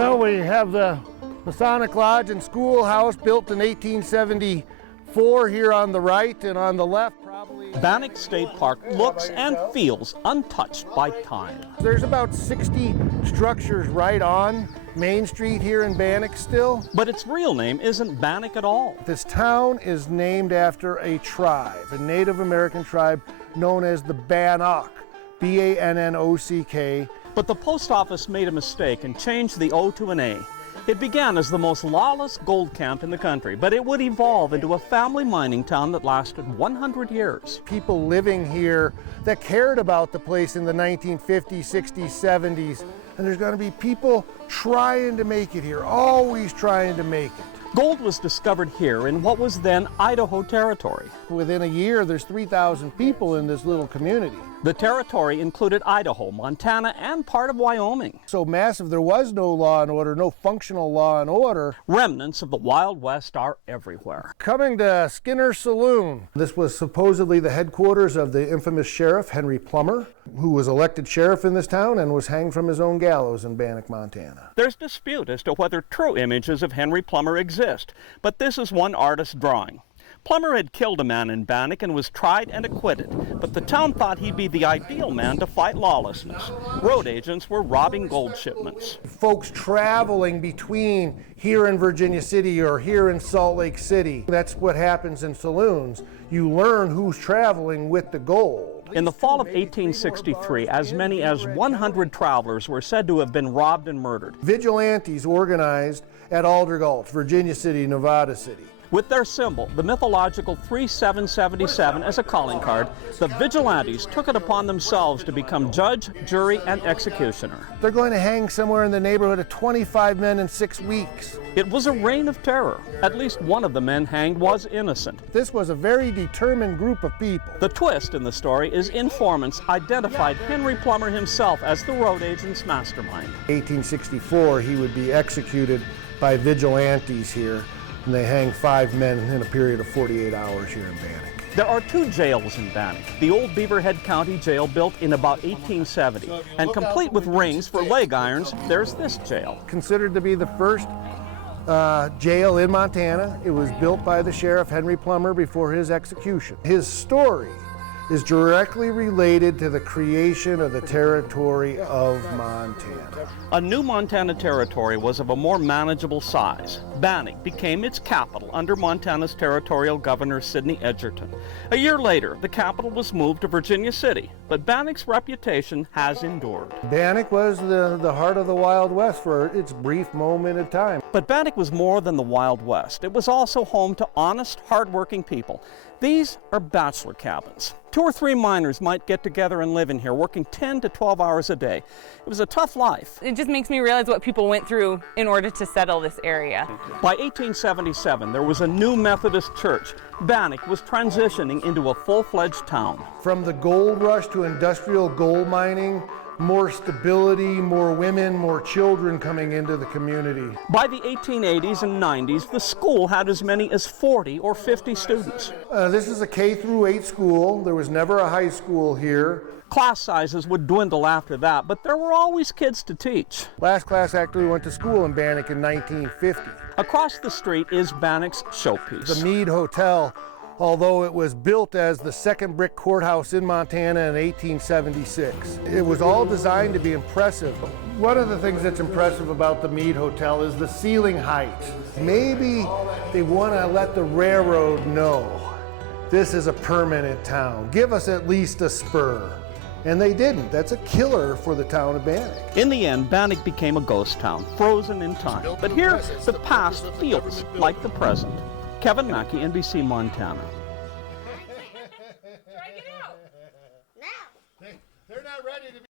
Well, we have the Masonic Lodge and Schoolhouse built in 1874 here on the right, and on the left probably... Bannack State Park looks and feels untouched by time. There's about 60 structures right on Main Street here in Bannack still. But its real name isn't Bannack at all. This town is named after a tribe, a Native American tribe known as the Bannock, B-A-N-N-O-C-K. But the post office made a mistake and changed the O to an A. It began as the most lawless gold camp in the country, but it would evolve into a family mining town that lasted 100 years. People living here that cared about the place in the 1950s, 60s, 70s, and there's going to be people trying to make it here, always trying to make it. Gold was discovered here in what was then Idaho Territory. Within a year, there's 3,000 people in this little community. The territory included Idaho, Montana, and part of Wyoming. So massive, there was no law and order, no functional law and order. Remnants of the Wild West are everywhere. Coming to Skinner Saloon. This was supposedly the headquarters of the infamous sheriff, Henry Plummer, who was elected sheriff in this town and was hanged from his own gallows in Bannack, Montana. There's dispute as to whether true images of Henry Plummer exist, but this is one artist's drawing. Plummer had killed a man in Bannack and was tried and acquitted, but the town thought he'd be the ideal man to fight lawlessness. Road agents were robbing gold shipments. Folks traveling between here in Virginia City or here in Salt Lake City. That's what happens in saloons. You learn who's traveling with the gold. In the fall of 1863, as many as 100 travelers were said to have been robbed and murdered. Vigilantes organized at Alder Gulch, Virginia City, Nevada City. With their symbol, the mythological 3777, as a calling card, the Vigilantes took it upon themselves to become judge, jury, and executioner. They're going to hang somewhere in the neighborhood of 25 men in 6 weeks. It was a reign of terror. At least one of the men hanged was innocent. This was a very determined group of people. The twist in the story is informants identified Henry Plummer himself as the road agent's mastermind. 1864, he would be executed by vigilantes here. And they hang 5 men in a period of 48 hours here in Bannack. There are 2 jails in Bannack. The old Beaverhead County Jail, built in about 1870, and complete with rings for leg irons, there's this jail. Considered to be the first jail in Montana. It was built by the sheriff, Henry Plummer, before his execution. His story is directly related to the creation of the territory of Montana. A new Montana territory was of a more manageable size. Bannack became its capital under Montana's territorial governor, Sidney Edgerton. A year later, the capital was moved to Virginia City, but Bannack's reputation has endured. Bannack was the heart of the Wild West for its brief moment of time. But Bannack was more than the Wild West. It was also home to honest, hard-working people. These are bachelor cabins. 2 or 3 miners might get together and live in here, working 10 to 12 hours a day. It was a tough life. It just makes me realize what people went through in order to settle this area. By 1877, there was a new Methodist church. Bannack was transitioning into a full-fledged town. From the gold rush to industrial gold mining, more stability, more women, more children coming into the community. By the 1880s and 90s, the school had as many as 40 or 50 students. This is a K-8 school. There was never a high school here. Class sizes would dwindle after that, but there were always kids to teach. Last class actually went to school in Bannack in 1950. Across the street is Bannack's showpiece. The Mead Hotel, although it was built as the second brick courthouse in Montana in 1876. It was all designed to be impressive. One of the things that's impressive about the Mead Hotel is the ceiling height. Maybe they want to let the railroad know this is a permanent town. Give us at least a spur. And they didn't. That's a killer for the town of Bannack. In the end, Bannack became a ghost town, frozen in time. But here, the past feels like the present. Kevin Mackey, NBC Montana. Try it out. Now. They're not ready to be